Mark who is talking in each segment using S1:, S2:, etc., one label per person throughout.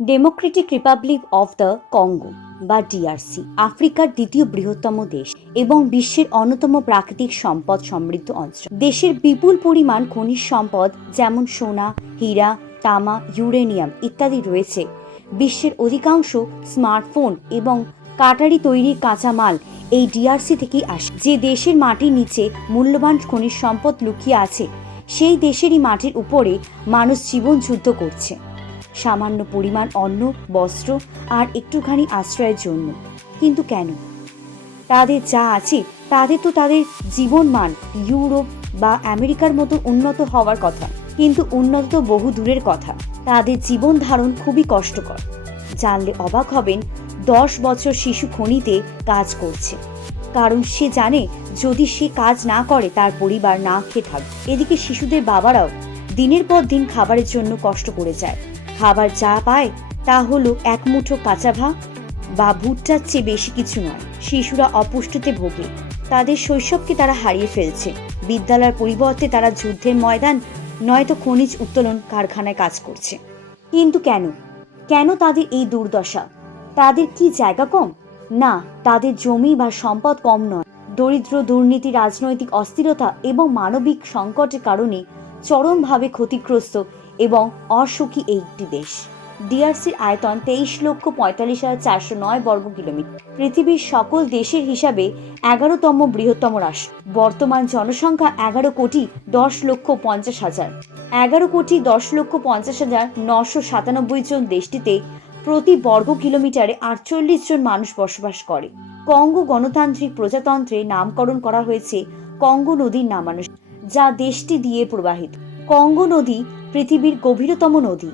S1: Democratic Republic of the Congo বা DRC আফ্রিকার দ্বিতীয় বৃহত্তম দেশ এবং বিশ্বের অন্যতম প্রাকৃতিক সম্পদ সমৃদ্ধ অঞ্চল। দেশের বিপুল পরিমাণ খনিজ সম্পদ, যেমন সোনা, হীরা, তামা, ইউরেনিয়াম ইত্যাদি রয়েছে। বিশ্বের অধিকাংশ স্মার্টফোন এবং কাটারি তৈরির কাঁচামাল এই ডিআরসি থেকেই আসে। যে দেশের মাটির নিচে মূল্যবান খনিজ সম্পদ লুকিয়ে আছে, সেই দেশেরই মাটির উপরে মানুষ জীবন যুদ্ধ করছে। সামান্য পরিমাণ অন্ন, বস্ত্র আর একটুখানি আশ্রয়ের জন্য। কিন্তু কেন? তাদের যা আছে, তাদের তো তাদের জীবনমান ইউরোপ বা আমেরিকার মতো উন্নত হওয়ার কথা। কিন্তু উন্নত তো বহু দূরের কথা। তাদের জীবন ধারণ খুবই কষ্টকর। জানলে অবাক হবেন, দশ বছর শিশু খনিতে কাজ করছে। কারণ সে জানে, যদি সে কাজ না করে, তার পরিবার না খেয়ে থাকবে এদিকে শিশুদের বাবারাও দিনের পর দিন খাবারের জন্য কষ্ট করে যায়। খাবার যা পায় তা হলো এক মুঠো কাঁচা ভাত বা ভুট্টার চেয়ে বেশি কিছু নয়। শিশুরা অপুষ্টিতে ভোগে। তাদের শৈশবকে তারা হারিয়ে ফেলছে। বিদ্যালয়ের পরিবর্তে তারা যুদ্ধের ময়দান নয়তো খনিজ উত্তোলন কারখানায় কাজ করছে। কিন্তু কেন? কেন তাদের এই দুর্দশা? তাদের কি জায়গা কম? না, তাদের জমি বা সম্পদ কম নয়। দরিদ্র দুর্নীতি, রাজনৈতিক অস্থিরতা এবং মানবিক সংকটের কারণে চরমভাবে ক্ষতিগ্রস্ত এবং অসুখী একটি দেশ। ডিআরসির আয়তন তেইশ লক্ষ পঁয়তাল্লিশ হাজার চারশো নয় বর্গ কিলোমিটার। পৃথিবীর সকল দেশের হিসাবে এগারোতম বৃহত্তম রাষ্ট্র। বর্তমান জনসংখ্যা এগারো কোটি দশ লক্ষ পঞ্চাশ হাজার। এগারো কোটি দশ লক্ষ পঞ্চাশ হাজার নশো সাতানব্বই জন দেশটিতে প্রতি বর্গ কিলোমিটারে আটচল্লিশ জন মানুষ বসবাস করে। কঙ্গো গণতান্ত্রিক প্রজাতন্ত্রে নামকরণ করা হয়েছে কঙ্গো নদীর নামানুসারে। যা দেশটি দিয়ে প্রবাহিত। কঙ্গো নদী পৃথিবীর গভীরতম নদী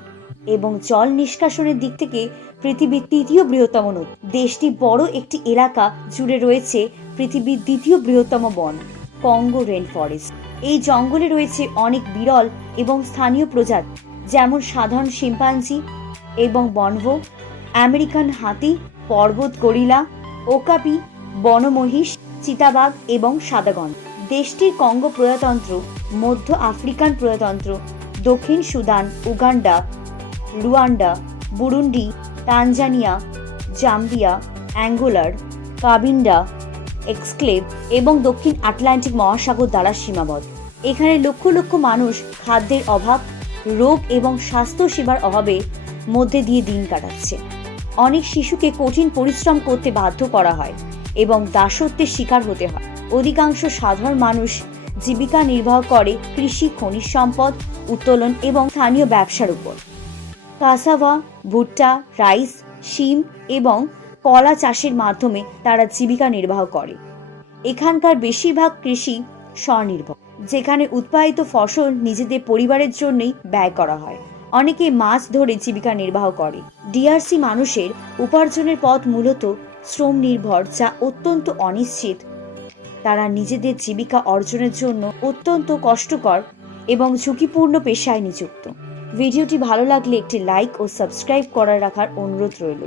S1: এবং জল নিষ্কাশনের দিক থেকে পৃথিবীর তৃতীয় বৃহত্তম নদী। দেশটি বড় একটি এলাকা জুড়ে রয়েছে পৃথিবীর দ্বিতীয় বৃহত্তম বন, কঙ্গো রেন ফরেস্ট। এই জঙ্গলে রয়েছে অনেক বিরল এবং স্থানীয় প্রজাতি, যেমন সাধারণ শিম্পাঞ্জি এবং বনভো, আমেরিকান হাতি, পর্বত গরিলা, ওকাপি, বনমহিষ, চিতাবাঘ এবং সাদাগণ। দেশটির কঙ্গো প্রজাতন্ত্র, মধ্য আফ্রিকান প্রজাতন্ত্র, দক্ষিণ Sudan, Uganda, Rwanda, Burundi, Tanzania, Zambia, অ্যাঙ্গোলার, Cabinda, exclave এবং দক্ষিণ আটলান্টিক মহাসাগর দ্বারা সীমাবদ্ধ। এখানে লক্ষ লক্ষ মানুষ খাদ্যের অভাব, রোগ এবং স্বাস্থ্য সেবার অভাবে মধ্যে দিয়ে দিন কাটাচ্ছে। অনেক শিশুকে কঠিন পরিশ্রম করতে বাধ্য করা হয় এবং দাসত্বের শিকার হতে হয়। অধিকাংশ সাধারণ মানুষ জীবিকা নির্বাহ করে কৃষি, খনিজ সম্পদ উত্তোলন এবং স্থানীয় ব্যবসার উপর। কাসাভা ভুট্টা, রাইস, শিম এবং কলা চাষের মাধ্যমে তারা জীবিকা নির্বাহ করে। এখানকার বেশিরভাগ কৃষি স্বনির্ভর, যেখানে উৎপাদিত ফসল নিজেদের পরিবারের জন্যই ব্যয় করা হয়। অনেকে মাছ ধরে জীবিকা নির্বাহ করে। ডিআরসি মানুষের উপার্জনের পথ মূলত শ্রম নির্ভর, যা অত্যন্ত অনিশ্চিত তারা নিজেদের জীবিকা অর্জনের জন্য অত্যন্ত কষ্টকর এবং ঝুঁকিপূর্ণ পেশায় নিযুক্ত। ভিডিওটি ভালো লাগলে একটি লাইক ও সাবস্ক্রাইব করার রাখার অনুরোধ রইল।